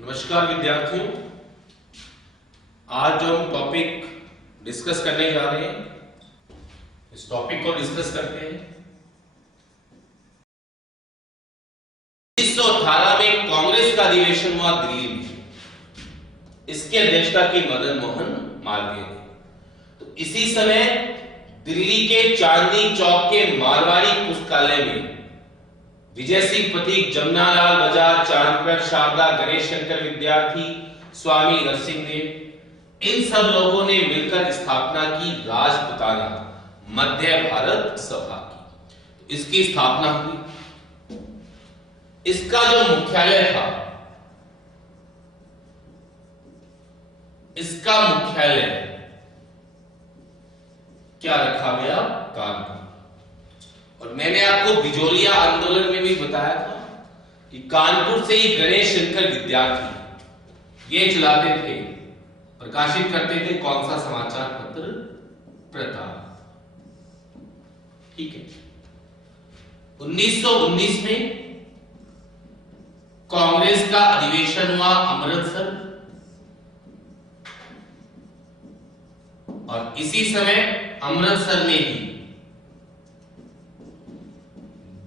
नमस्कार विद्यार्थियों, आज जो हम टॉपिक डिस्कस करने जा रहे हैं, इस टॉपिक को डिस्कस करते हैं। 1918 में कांग्रेस का अधिवेशन हुआ दिल्ली में। इसकी अध्यक्षता की मदन मोहन मालवीय ने। तो इसी समय दिल्ली के चांदनी चौक के मारवाड़ी पुस्तकालय में विजय सिंह पथिक, जमनालाल बजाज, चांदकर, शारदा, गणेश शंकर विद्यार्थी, स्वामी नरसिंह देव, इन सब लोगों ने मिलकर स्थापना की राजपुताना मध्य भारत सभा की। तो इसकी स्थापना हुई। इसका जो मुख्यालय था, इसका मुख्यालय क्या रखा गया? कानपुर। और मैंने आपको बिजोलिया आंदोलन में भी बताया था कि कानपुर से ही गणेश शंकर विद्यार्थी ये चलाते थे, प्रकाशित करते थे कौन सा समाचार पत्र? प्रताप। ठीक है। 1919 में कांग्रेस का अधिवेशन हुआ अमृतसर, और इसी समय अमृतसर में ही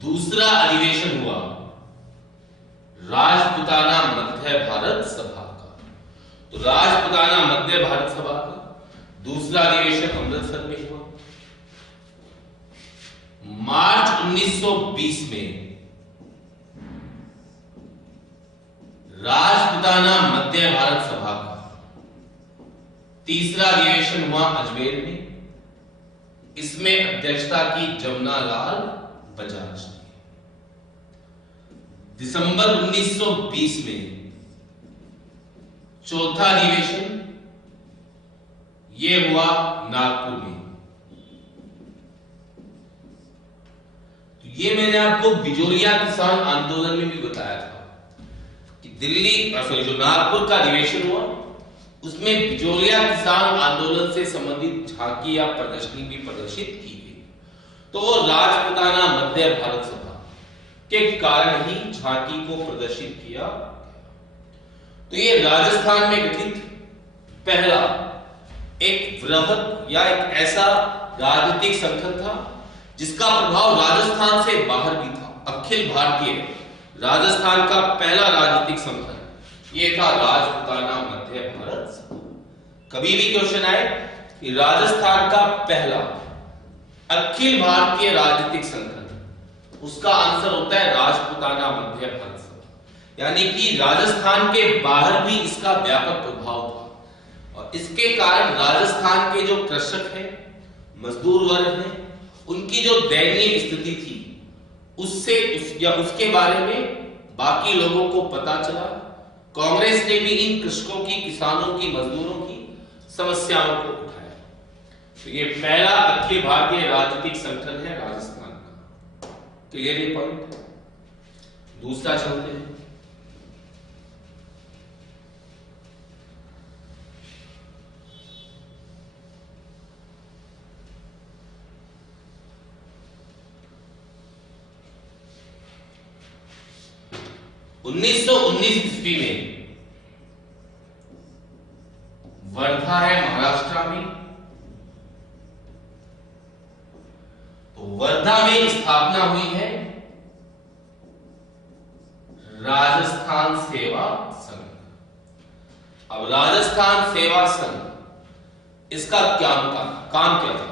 दूसरा अधिवेशन हुआ राजपुताना मध्य भारत सभा का। तो राजपुताना मध्य भारत सभा का दूसरा अधिवेशन अमृतसर में हुआ। मार्च 1920 में राजपुताना मध्य भारत सभा का तीसरा अधिवेशन हुआ अजमेर में। इसमें अध्यक्षता की जमनालाल बजाज। दिसंबर 1920 में चौथा अधिवेशन यह हुआ नागपुर में। तो ये मैंने आपको बिजोलिया किसान आंदोलन में भी बताया था कि जो नागपुर का अधिवेशन हुआ, उसमें बिजोलिया किसान आंदोलन से संबंधित झांकी या प्रदर्शनी भी प्रदर्शित की गई। तो वो राजपुताना मध्य भारत सभा के कारण ही झांकी को प्रदर्शित किया। तो ये राजस्थान में गठित पहला एक वृहद या एक ऐसा राजनीतिक संगठन था जिसका प्रभाव राजस्थान से बाहर भी था। अखिल भारतीय राजस्थान का पहला राजनीतिक संगठन ये था राजपुताना मध्य भारत सभा। कभी भी क्वेश्चन आए कि राजस्थान का पहला अखिल भारतीय राजनीतिक संगठन, उसका आंसर होता है राजपुताना मध्य भारत सभा। यानी कि राजस्थान के बाहर भी इसका व्यापक प्रभाव था, और इसके कारण राजस्थान के जो कृषक हैं, मजदूर वर्ग हैं, उनकी जो दयनीय स्थिति थी उसके बारे में बाकी लोगों को पता चला। कांग्रेस ने भी इन कृषकों की, किसानों की, मजदूरों की समस्याओं को उठाया। तो ये पहला अखिल भारतीय राजनीतिक संगठन है राजस्थान का। क्लियर ये पॉइंट? दूसरा चलते हैं। उन्नीस ईस्वी में वर्धा है महाराष्ट्र में, तो वर्धा में स्थापना हुई है राजस्थान सेवा संघ। अब राजस्थान सेवा संघ, इसका काम क्या था?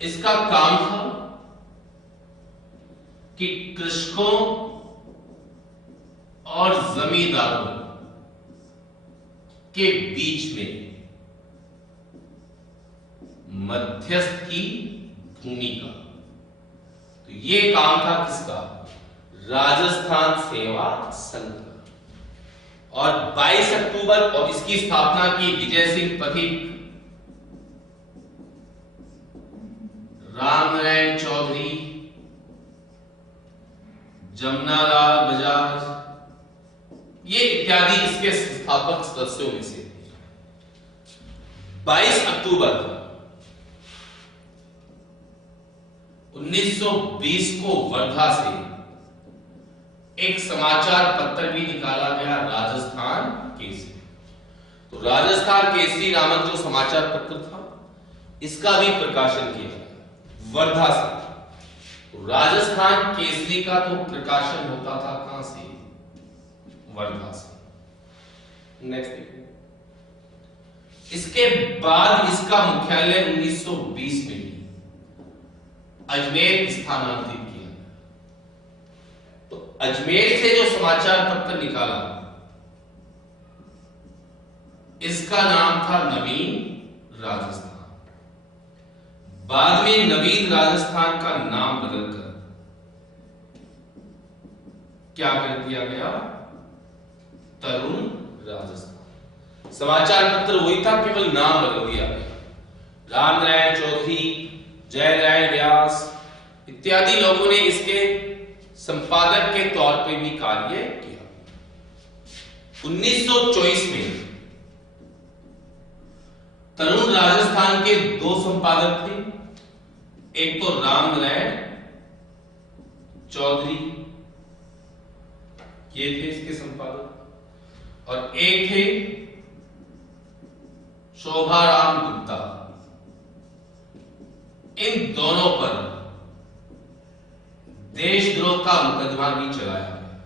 इसका काम था कि कृषकों और जमींदारों के बीच में मध्यस्थ की भूमिका। तो ये काम था किसका? राजस्थान सेवा संघ का। और 22 अक्टूबर और इसकी स्थापना की विजय सिंह पथिक, रामनारायण चौधरी, जमनालाल बजाज, ये इत्यादि इसके संस्थापक सदस्यों में से। 22 अक्टूबर 1920 को वर्धा से एक समाचार पत्र भी निकाला गया, राजस्थान केसरी। तो राजस्थान केसरी नामक जो समाचार पत्र था, इसका भी प्रकाशन किया गया वर्धा से। तो राजस्थान केसरी का तो प्रकाशन होता था कहां से? वर्धा से। नेक्स्ट देखो, इसके बाद इसका मुख्यालय 1920 में अजमेर स्थानांतरित किया। तो अजमेर से जो समाचार पत्र निकाला, इसका नाम था नवीन राजस्थान। बाद में नवीन राजस्थान का नाम बदलकर क्या कर दिया गया? तरुण राजस्थान। समाचार पत्र वही था, केवल नाम बदल दिया गया। रामनारायण चौधरी, जयनारायण व्यास इत्यादि लोगों ने इसके संपादक के तौर पे भी कार्य किया। 1924 में तरुण राजस्थान के दो संपादक थे, एक तो रामनारायण चौधरी, ये थे इसके संपादक, और एक थे शोभाराम गुप्ता। इन दोनों पर देशद्रोह का मुकदमा भी चलाया गया।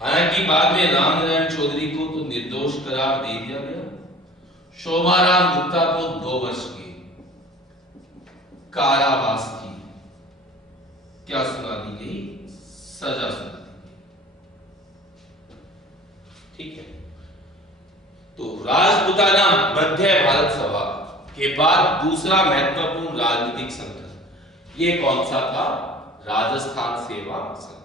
हालांकि बाद में रामनारायण चौधरी को तो निर्दोष करार दे दिया गया, शोभाराम गुप्ता को 2 वर्ष के कारावास की क्या सुना दी गई? सजा सुना दी गई। ठीक है। तो राजपूताना मध्य भारत सभा के बाद दूसरा महत्वपूर्ण राजनीतिक संगठन ये कौन सा था? राजस्थान सेवा संघ।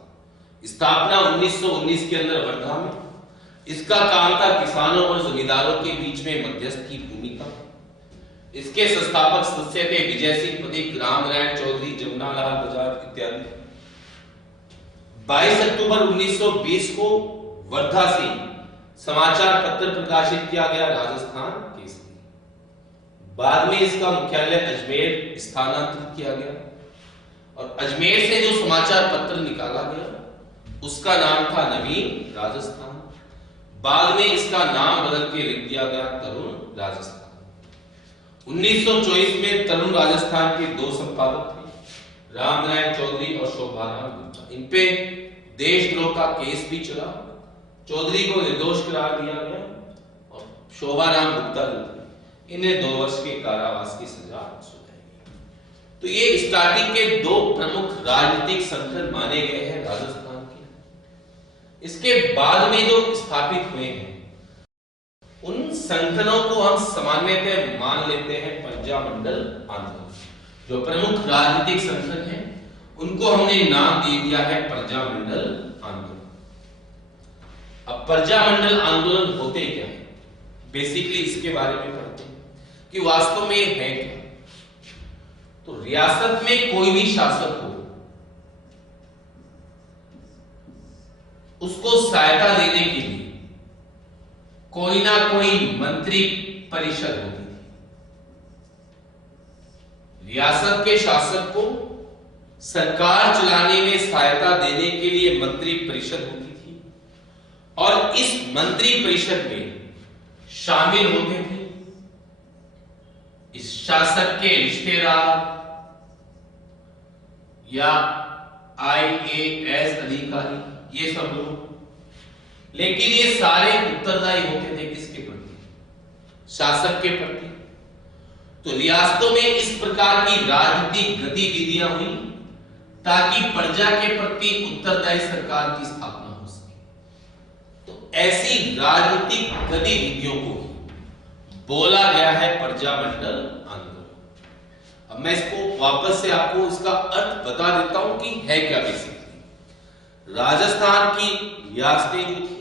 स्थापना 1919 के अंदर वर्धा में। इसका काम था किसानों और जमींदारों के बीच में मध्यस्थ की भूमिका। इसके संस्थापक सदस्य थे विजय सिंह पथिक, रामनारायण चौधरी, जमुनालाल बजाज इत्यादि। 22 अक्टूबर 1920 को वर्धा से समाचार पत्र प्रकाशित किया गया, राजस्थान केसरी। बाद में इसका मुख्यालय अजमेर स्थानांतरित किया गया, और अजमेर से जो समाचार पत्र निकाला गया उसका नाम था नवीन राजस्थान। बाद में इसका नाम बदल के लिख दिया गया तरुण राजस्थान। 1924 में तरुण राजस्थान के 2 संपादक थे, रामनारायण चौधरी और शोभाराम गुप्ता। इन पे देशद्रोह का केस भी चला। चौधरी को निर्दोष करार दिया गया और शोभाराम गुप्ता जो थे इन्हें 2 वर्ष के कारावास की सजा सुनाई गई। तो ये स्टार्टिंग के 2 प्रमुख राजनीतिक संगठन माने गए हैं राजस्थान के। इसके बाद में जो स्थापित हुए हैं उन संगठनों को हम सामान्यतः मान लेते हैं प्रजामंडल आंदोलन। जो प्रमुख राजनीतिक संगठन हैं उनको हमने नाम दे दिया है प्रजामंडल आंदोलन। अब प्रजामंडल आंदोलन होते क्या है, बेसिकली इसके बारे में पढ़ते हैं कि वास्तव में है क्या। तो रियासत में कोई भी शासक हो उसको सहायता देने के लिए कोई ना कोई मंत्री परिषद होती थी। रियासत के शासक को सरकार चलाने में सहायता देने के लिए मंत्री परिषद होती थी, और इस मंत्री परिषद में शामिल होते थे इस शासक के रिश्तेदार या IAS अधिकारी, ये सब लोग। लेकिन ये सारे उत्तरदायी होते थे किसके प्रति? शासक के प्रति। तो रियासतों में इस प्रकार की राजनीतिक गतिविधियां हुई ताकि प्रजा के प्रति उत्तरदायी सरकार की स्थापना हो सके। तो ऐसी राजनीतिक गतिविधियों को बोला गया है प्रजामंडल आंदोलन। अब मैं इसको वापस से आपको इसका अर्थ बता देता हूं कि है क्या। बेसिकली राजस्थान की रियासतें जो थी,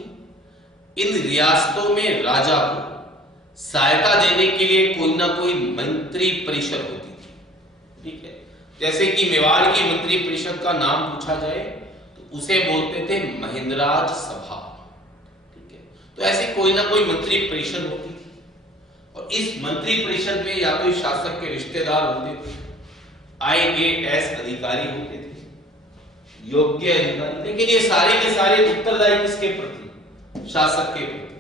इन रियासतों में राजा को सहायता देने के लिए कोई ना कोई मंत्री परिषद होती थी। ठीक है, जैसे कि मेवाड़ की मंत्री परिषद का नाम पूछा जाए तो उसे बोलते थे महेंद्रराज सभा। ठीक है, तो ऐसे कोई ना कोई मंत्री परिषद होती थी, और इस मंत्री परिषद में या तो शासक के रिश्तेदार होते थे, IAS अधिकारी होते थे, योग्य अधिकारी। लेकिन ये सारे के सारे उत्तरदायी किसके प्रति? शासक के प्रति।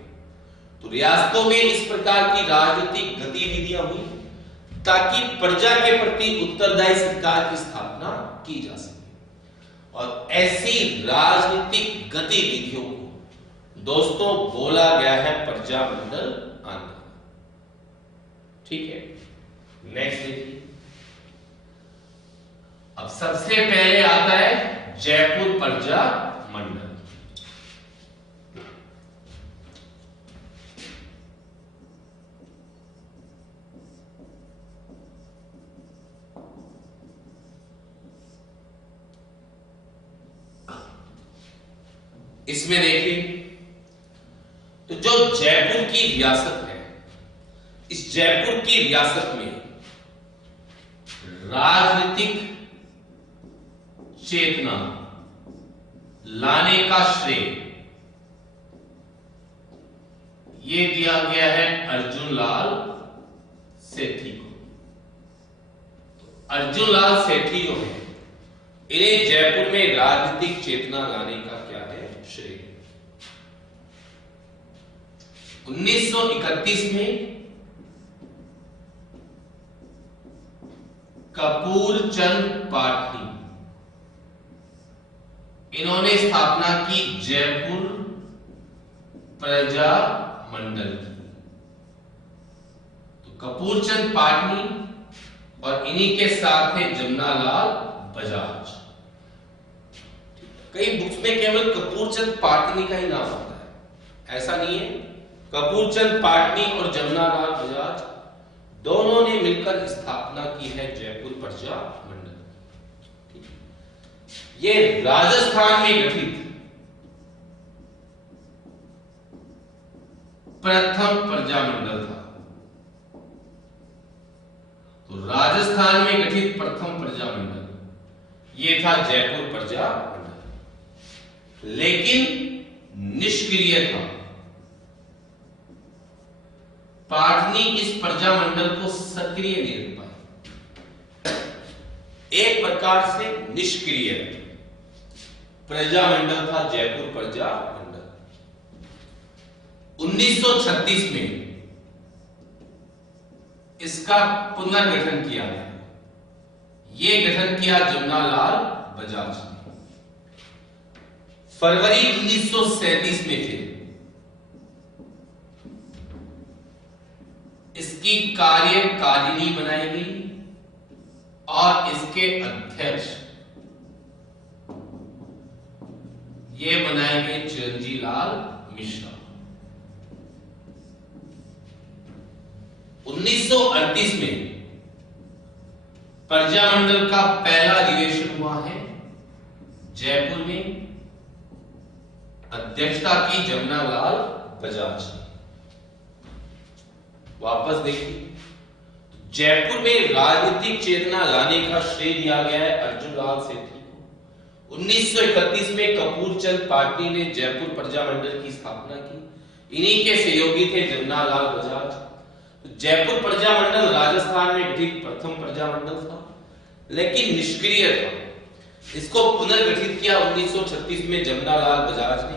तो रियासतों में इस प्रकार की राजनीतिक गतिविधियां हुई ताकि प्रजा के प्रति उत्तरदायी सरकार की स्थापना की जा सके। और ऐसी राजनीतिक गतिविधियों को दोस्तों बोला गया है प्रजामंडल आंदोलन। ठीक है, नेक्स्ट देखिए। अब सबसे पहले आता है जयपुर प्रजा मंडल। इसमें देखिए तो जो जयपुर की रियासत है, इस जयपुर की रियासत में राजनीतिक चेतना लाने का श्रेय ये दिया गया है अर्जुन लाल सेठी को। अर्जुन लाल सेठी जो है, इन्हें जयपुर में राजनीतिक चेतना लाने का क्या है श्रेय। 1931 में कपूर चंद पाटनी, इन्होंने स्थापना की जयपुर प्रजा मंडल की। तो कपूर चंद पाटनी और इन्हीं के साथ है जमनालाल बजाज। कई बुक्स में केवल कपूर चंद पाटनी का ही नाम आता है, ऐसा नहीं है। कपूर चंद पाटनी और जमनालाल बजाज दोनों ने मिलकर स्थापना की है जयपुर प्रजा मंडल। ये राजस्थान में गठित प्रथम प्रजा मंडल था। तो राजस्थान में गठित प्रथम प्रजा मंडल ये था जयपुर प्रजा मंडल, लेकिन निष्क्रिय था। पाटनी इस प्रजा मंडल को सक्रिय नहीं रख पाए, एक प्रकार से निष्क्रिय प्रजा मंडल था जयपुर प्रजा मंडल। 1936 में इसका पुनर्गठन किया गया। ये गठन किया जमनालाल बजाज ने। फरवरी 1937 में फिर इसकी कार्यकारिणी बनाई गई और इसके अध्यक्ष ये बनाए गए चिरंजीव लाल मिश्रा। 1938 में प्रजामंडल का पहला अधिवेशन हुआ है जयपुर में, अध्यक्षता की जमनालाल बजाज। वापस देखिए, जयपुर में राजनीतिक चेतना लाने का श्रेय दिया गया है अर्जुन लाल सेठी को। 1931 में कपूर चंद पाटनी ने जयपुर प्रजा मंडल की स्थापना की। इन्हीं के सहयोगी थे जमनालाल बजाज। तो जयपुर प्रजा मंडल राजस्थान में गठित प्रथम प्रजा मंडल था, लेकिन निष्क्रिय था। इसको पुनर्गठित किया 1936 में जमनालाल बजाज ने।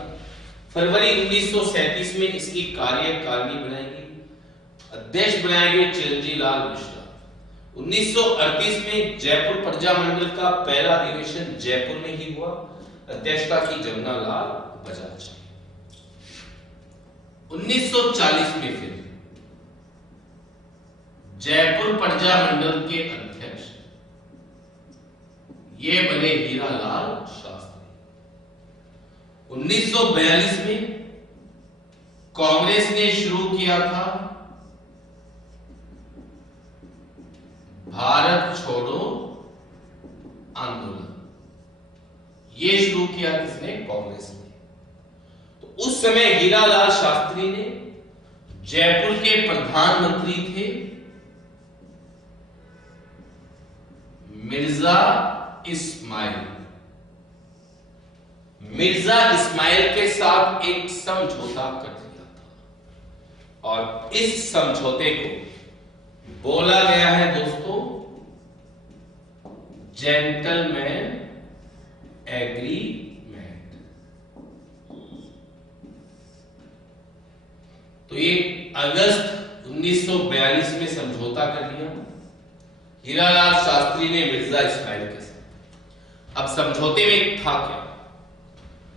फरवरी 1937 में इसकी कार्यकारिणी बनाई गई, अध्यक्ष बनाए गए चिरंजीव लाल मिश्रा। 1938 में जयपुर प्रजा मंडल का पहला अधिवेशन जयपुर में ही हुआ, अध्यक्षता की जमनालाल बजाज। 1940 में फिर जयपुर प्रजा मंडल के अध्यक्ष ये बने हीरालाल शास्त्री। 1942 में कांग्रेस ने शुरू किया था भारत छोड़ो आंदोलन। ये शुरू किया किसने? कांग्रेस ने। तो उस समय हीरालाल शास्त्री ने, जयपुर के प्रधानमंत्री थे मिर्जा इस्माइल। मिर्जा इस्माइल के साथ एक समझौता कर दिया था और इस समझौते को बोला गया है दोस्तों जेंटलमैन एग्रीमेंट। तो ये अगस्त 1942 में समझौता कर लिया हीरालाल शास्त्री ने मिर्जा इस्माइल के साथ। अब समझौते में था क्या?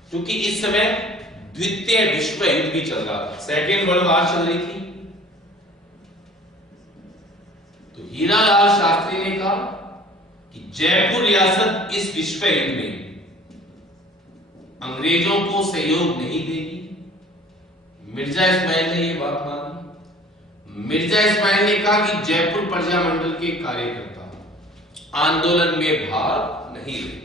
क्योंकि इस समय द्वितीय विश्व युद्ध भी चल रहा था, सेकेंड वर्ल्ड वॉर चल रही थी। तो हीरालाल शास्त्री ने कहा कि जयपुर रियासत इस विश्व युद्ध में अंग्रेजों को सहयोग नहीं देगी। मिर्जा इस्माइल ने यह बात मानी। मिर्जा इस्माइल ने कहा कि जयपुर प्रजा मंडल के कार्यकर्ता आंदोलन में भाग नहीं लेंगे।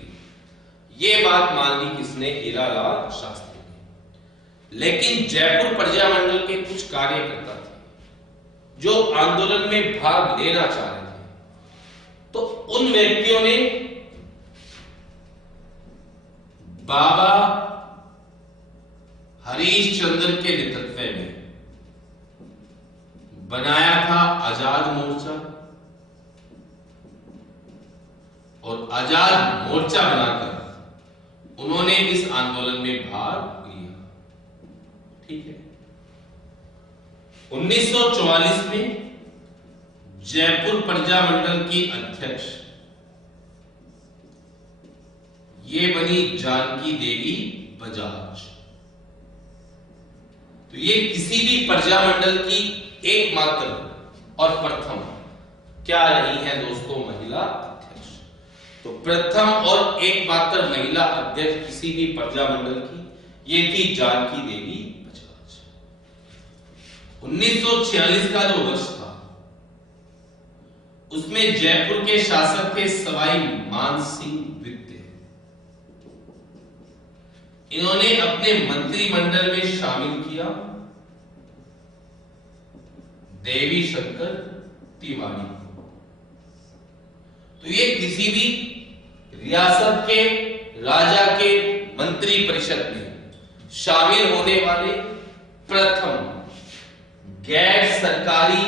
यह बात मान ली किसने? हीरालाल शास्त्री ने। लेकिन जयपुर प्रजा मंडल के कुछ कार्यकर्ता थे जो आंदोलन में भाग लेना चाह रहे थे। तो उन व्यक्तियों ने बाबा हरीश चंद्र के नेतृत्व में बनाया था आजाद मोर्चा, और आजाद मोर्चा बनाकर उन्होंने इस आंदोलन में भाग लिया। ठीक है। 1944 में जयपुर प्रजा मंडल की अध्यक्ष ये बनी जानकी देवी बजाज। तो ये किसी भी प्रजा मंडल की एकमात्र और प्रथम क्या रही है दोस्तों? महिला अध्यक्ष। तो प्रथम और एकमात्र महिला अध्यक्ष किसी भी प्रजा मंडल की ये थी जानकी देवी बजाज। 1946 का जो वर्ष था उसमें जयपुर के शासक थे सवाई मान सिंह द्वितीय। इन्होंने अपने मंत्रिमंडल में शामिल किया देवी शंकर तिवारी को। तो ये किसी भी रियासत के राजा के मंत्री परिषद में शामिल होने वाले प्रथम गैर सरकारी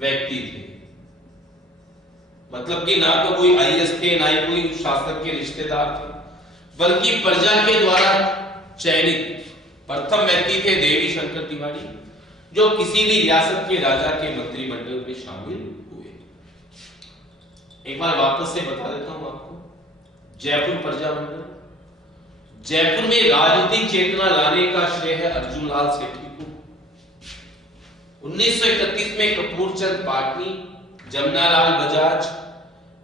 व्यक्ति थे। मतलब कि ना तो कोई आईएएस थे, ना ही कोई शासक के रिश्तेदार थे, बल्कि प्रजा के द्वारा चयनित प्रथम व्यक्ति थे देवी शंकर तिवारी, जो किसी भी रियासत के राजा के मंत्रिमंडल में शामिल हुए। एक बार वापस से बता देता हूं आपको। जयपुर प्रजा मंडल, जयपुर में राजनीतिक चेतना लाने का श्रेय है अर्जुन लाल सेठी को। 1931 में कपूरचंद पाटनी, जमनालाल बजाज,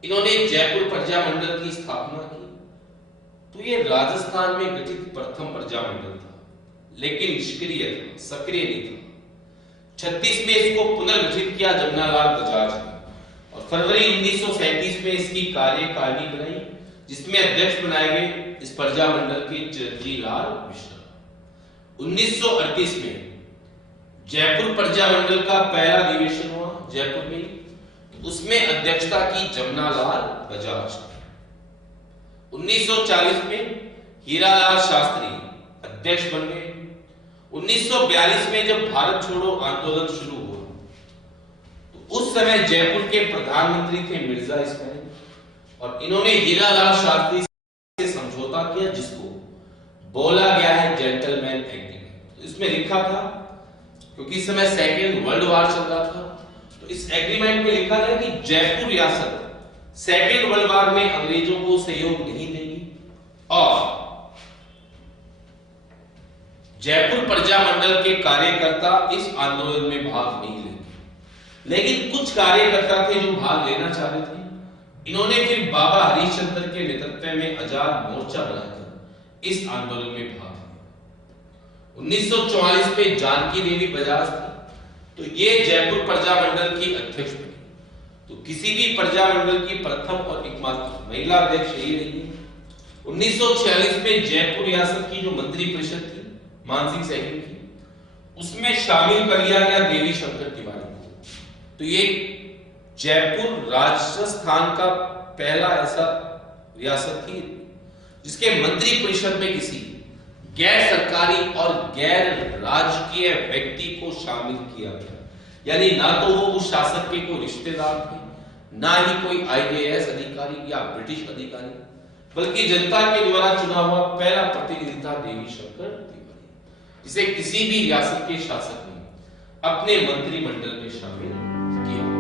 इन्होंने जयपुर प्रजा मंडल की स्थापना की। तो ये राजस्थान में गठित प्रथम प्रजा मंडल था, लेकिन निष्क्रिय था, सक्रिय नहीं था। 36 में इसको पुनर्गठित किया जमनालाल बजाज ने, और फरवरी 1937 में इसकी कार्यकारिणी बनाई, जिसमें अध्यक्ष बनाए गए इस प्रजा मंडल के चिरंजीव लाल मिश्रा। 1938 में जयपुर प्रजा मंडल का पहला अधिवेशन हुआ जयपुर में, उसमें अध्यक्षता की जमनालाल बजाज। 1940 में हीरालाल शास्त्री अध्यक्ष बन गए। 1942 में जब भारत छोड़ो आंदोलन शुरू हुआ तो उस समय जयपुर के प्रधानमंत्री थे मिर्जा इस्माइल, और इन्होंने हीरालाल शास्त्री से समझौता किया, जिसको बोला गया है जेंटलमैन एग्रीमेंट। इसमें लिखा था, क्योंकि इस समय सेकेंड वर्ल्ड वॉर चल रहा था, तो इस एग्रीमेंट में लिखा गया कि जयपुर रियासत सेकेंड वर्ल्ड वॉर में अंग्रेजों को सहयोग नहीं देगी, और जयपुर प्रजा मंडल के कार्यकर्ता इस आंदोलन में भाग नहीं लेंगे। लेकिन कुछ कार्यकर्ता थे जो भाग लेना चाह रहे थे। इन्होंने फिर बाबा हरिश्चंद्र के नेतृत्व में आजाद मोर्चा बनाकर इस आंदोलन में भाग लिया। 1944 में जानकी देवी बजाज थी, तो ये जयपुर प्रजा मंडल की अध्यक्ष बनी। तो किसी भी प्रजा मंडल की प्रथम और एकमात्र महिला अध्यक्ष यही रही है। 1946 में जयपुर रियासत की जो मंत्री परिषद थी मानसिंह सैनी की, उसमें शामिल कर लिया गया देवी शंकर तिवारी को। तो ये जयपुर राजस्थान का पहला ऐसा रियासत थी जिसके मंत्री परिषद में किसी गैर सरकारी और गैर राजकीय व्यक्ति को शामिल किया गया। यानी ना तो वो उस शासक के कोई रिश्तेदार थे, ना ही कोई IAS अधिकारी या ब्रिटिश अधिकारी, बल्कि जनता के द्वारा चुना हुआ पहला प्रतिनिधि था देवी शंकर तिवारी, जिसे किसी भी रियासत के शासक ने अपने मंत्रिमंडल में शामिल किया।